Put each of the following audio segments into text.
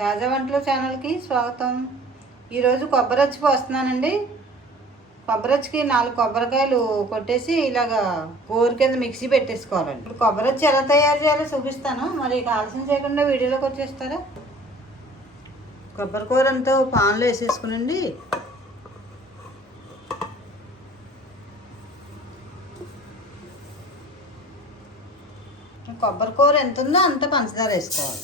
తాజా వంటలు ఛానల్కి స్వాగతం. ఈరోజు కొబ్బరచ్చి పోస్తున్నానండి. కొబ్బరచ్చికి నాలుగు కొబ్బరికాయలు కొట్టేసి ఇలాగా కూర కింద మిక్సీ పెట్టేసుకోవాలండి. ఇప్పుడు కొబ్బరచ్చి ఎలా తయారు చేయాలో చూపిస్తాను. మరి ఆలస్యం చేయకుండా వీడియోలోకి వచ్చేస్తారా? కొబ్బరి కూర అంతా పాన్లో వేసేసుకునండి. కొబ్బరి కూర ఎంత ఉందో అంత పంచదార వేసుకోవాలి.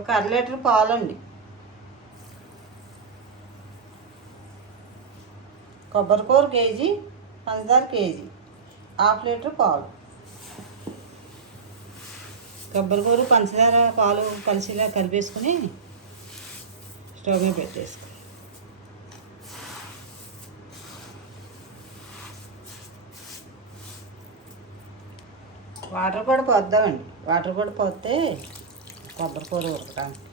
ఒక అర లీటర్ పాలండి. కొబ్బరి కూర కేజీ పంచదార కేజీ హాఫ్ లీటర్ పాలు. కొబ్బరి కూర పంచదార పాలు కలిసిలా కలిపేసుకుని స్టవ్ మీద పెట్టేసుకో వాటర్ కూడా పోద్దామండి. వాటర్ కూడా పోతే కొబ్బరి కూర ఉడకటానికి.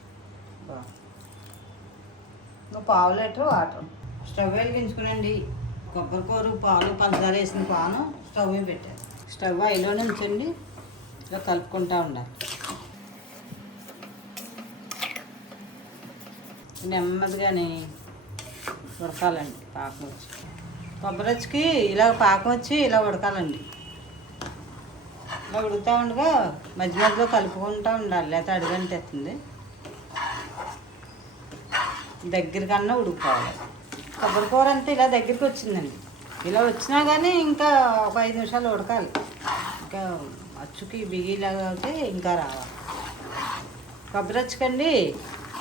ఇంకా పావు లీటర్ వాటర్ స్టవ్ వెలిగించుకునండి. కొబ్బరి కూర పాలు పంచదార వేసిన పాను స్టవ్ మీద పెట్టాను స్టవ్ అయిలోనే ఉంచండి ఇలా కలుపుకుంటూ ఉండాలి. నెమ్మదిగానే ఉడకాలండి పాకం వచ్చి. కొబ్బరిచ్చికి ఇలా పాకం వచ్చి ఇలా ఉడకాలండి. ఇలా ఉడుకుతూ ఉండగా మధ్య మధ్యలో కలుపుకుంటూ ఉండాలి లేకపోతే అడుగంటేస్తుంది దగ్గర కన్నా ఉడుకుకోవాలి. కొబ్బరి కూర అంతా ఇలా దగ్గరికి వచ్చిందండి. ఇలా వచ్చినా కానీ ఇంకా ఒక ఐదు నిమిషాలు ఉడకాలి. ఇంకా అచ్చుకి బిగిలాగా అయితే ఇంకా రావాలి. కొబ్బరి అచ్చుకండి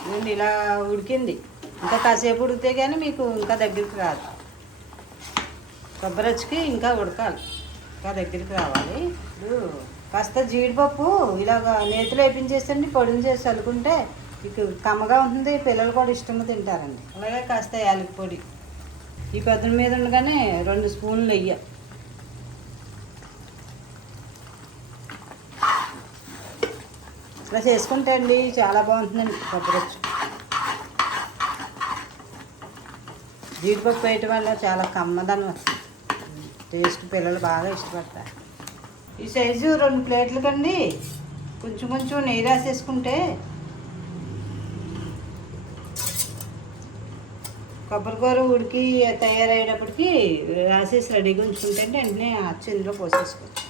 నేను ఇలా ఉడికింది. ఇంకా కాసేపు ఉడికితే కానీ మీకు ఇంకా దగ్గరికి రాదు. కొబ్బరి అచ్చుకి ఇంకా ఉడకాలి. ఇంకా దగ్గరికి రావాలి. ఇప్పుడు కాస్త జీడిపప్పు ఇలాగ నేతిలో వేపించేసండి పొడిని చేసి చల్లుకుంటే ఇక కమ్మగా ఉంటుంది పిల్లలు కూడా ఇష్టంగా తింటారండి. అలాగే కాస్త యాలకి పొడి. ఈ పెద్దల మీద ఉండగానే రెండు స్పూన్లు వెయ్య ఇలా చేసుకుంటే అండి చాలా బాగుంటుందండి కొబ్బరొచ్చు జీడిపప్పు వేయటం వల్ల చాలా కమ్మదనం వస్తుంది. టేస్ట్ పిల్లలు బాగా ఇష్టపడతారు. ఈ సైజు రెండు ప్లేట్లు కండి. కొంచెం కొంచెం నెయ్యి రాసేసుకుంటే కొబ్బరికూర ఉడికి తయారయ్యేటప్పటికి రాసేసి రెడీగా ఉంచుకుంటే వెంటనే అచ్చు ఇందులో పోసేసుకోవచ్చు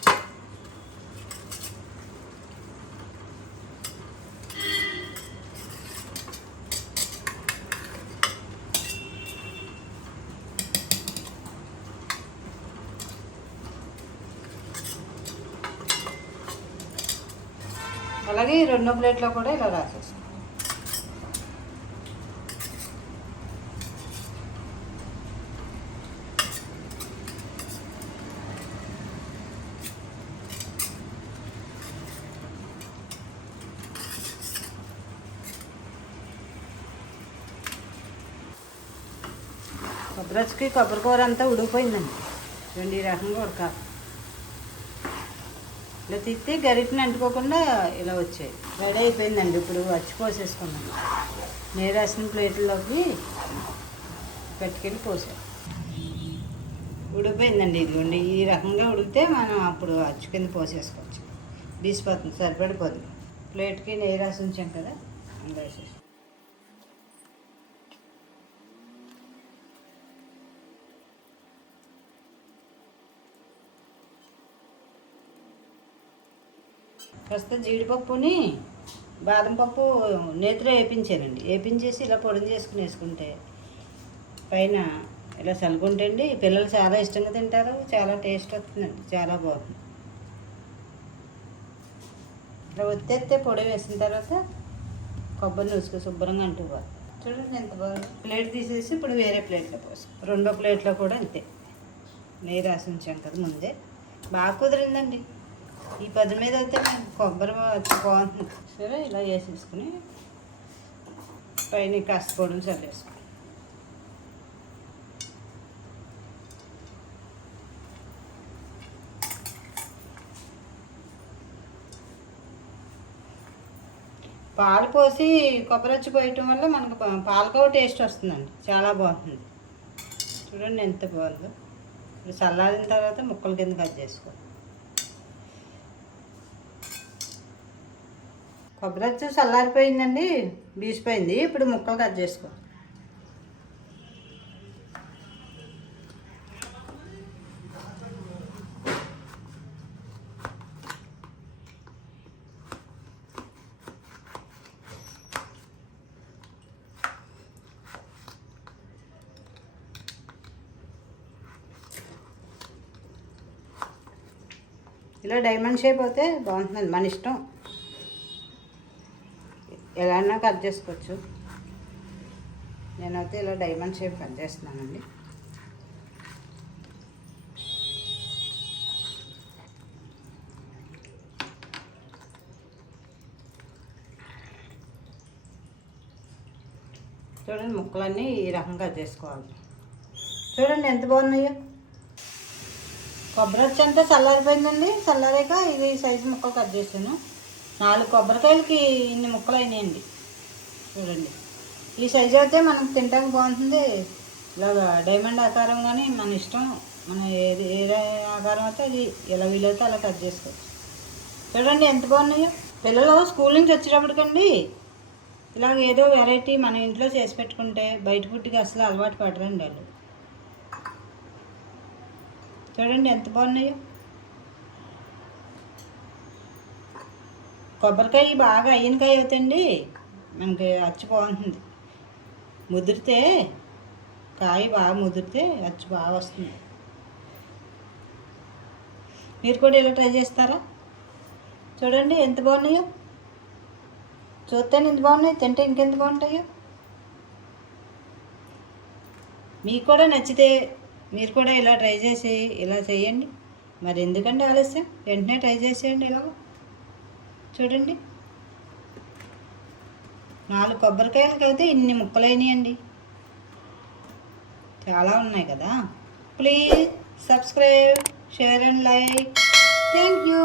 అలాగే ఈ రెండో ప్లేట్లో కూడా ఇలా రాసేసుకో. కొబ్బరికి కొబ్బరి కూర అంతా ఉడికిపోయిందండి. రెండు రకంగా ఉడకాలి. ఇలా తిత్తే గరిటిని అంటుకోకుండా ఇలా వచ్చాయి. రెడీ అయిపోయిందండి ఇప్పుడు వచ్చి పోసేసుకున్నాను నేను రాసిన ప్లేట్లోకి పెట్టుకెళ్ళి పోసాను. ఉడికిపోయిందండి ఇదిగోండి. ఈ రకంగా ఉడికితే మనం అప్పుడు అచ్చు కింద పోసేసుకోవచ్చు. తీసిపోతుంది సరిపడిపోతుంది ప్లేట్కి నెయ్యి రాసి ఉంచాం కదా అందులో వేసేసి ప్రస్తుతం జీడిపప్పుని బాదం పప్పు నేతిలో వేపించానండి. వేపించేసి ఇలా పొడి చేసుకుని వేసుకుంటే పైన ఇలా చల్లుకుంటండి పిల్లలు చాలా ఇష్టంగా తింటారు చాలా టేస్ట్ వస్తుందండి చాలా బాగుంది. ఇలా ఒత్తేస్తే పొడి వేసిన తర్వాత కొబ్బరి నూసుకో శుభ్రంగా అంటూ పోదు చూడండి ఎంత బాగుంది. ప్లేట్ తీసేసి ఇప్పుడు వేరే ప్లేట్లో పోసి రెండో ప్లేట్లో కూడా అంతే. నెయ్యి రాసి ఉంచాం కదా ముందే. బాగా కుదిరిందండి. ఈ పది మీద అయితే మనకి కొబ్బరి బాగుంటుంది సరే ఇలా వేసేసుకుని పైన కాస్త పొడుగు చల్లేసుకుని పాలు పోసి కొబ్బరి వచ్చి పోయటం వల్ల మనకు పాలకో పాలకోవ టేస్ట్ వస్తుందండి. చాలా బాగుంటుంది. చూడండి ఎంత బాగుందో. ఇప్పుడు చల్లారిన తర్వాత ముక్కల కింద కట్ చేసుకోవాలి. కొబ్బరి వచ్చి చల్లారిపోయిందండి బీసిపోయింది. ఇప్పుడు ముక్కలు కట్ చేసుకో. ఇలా డైమండ్ షేప్ అయితే బాగుంటుంది మన ఇష్టం. ఎలా కట్ చేసుకోవచ్చు. నేనైతే ఇలా డైమండ్ షేప్ కట్ చేస్తున్నానండి. చూడండి ముక్కలన్నీ ఈ రకంగా కట్ చేసుకోవాలి. చూడండి ఎంత బాగున్నాయో. కొబ్బరి వచ్చి అంటే చల్లారిపోయిందండి. చల్లారాక ఇది సైజు ముక్కలు కట్ చేశాను. నాలుగు కొబ్బరికాయలకి ఇన్ని ముక్కలు అయినాయండి చూడండి. ఈ సైజు అయితే మనకు తినడానికి బాగుంటుంది ఇలాగా డైమండ్ ఆకారం కానీ మన ఇష్టం మన ఏది ఏ ఆకారం అయితే అది ఎలా వీలైతే అలా కట్ చేసుకోవచ్చు. చూడండి ఎంత బాగున్నాయో. పిల్లలు స్కూల్ నుంచి వచ్చేటప్పటికండి ఇలాగ ఏదో వెరైటీ మన ఇంట్లో చేసి పెట్టుకుంటే బయట ఫుడ్కి అసలు అలవాటు పడరండి వాళ్ళు. చూడండి ఎంత బాగున్నాయో. కొబ్బరికాయ బాగా అయ్యనకాయ అవుతండి. మనకి అచ్చిపోతుంది బాగుంటుంది. ముదిరితే కాయ బాగా ముదిరితే అచ్చు బాగా వస్తుంది. మీరు కూడా ఇలా ట్రై చేస్తారా? చూడండి ఎంత బాగున్నాయో. చూస్తే ఎంత బాగున్నాయి తింటే ఇంకెంత బాగుంటాయో. మీకు కూడా నచ్చితే మీరు కూడా ఇలా ట్రై చేసి ఇలా చేయండి. మరి ఎందుకంటే ఆలస్యం? వెంటనే ట్రై చేసేయండి ఇలా చూడండి. నాలుగు కొబ్బరికాయలకి అయితే ఇన్ని ముక్కలైనాయండి. చాలా ఉన్నాయి కదా. Please subscribe share and like thank you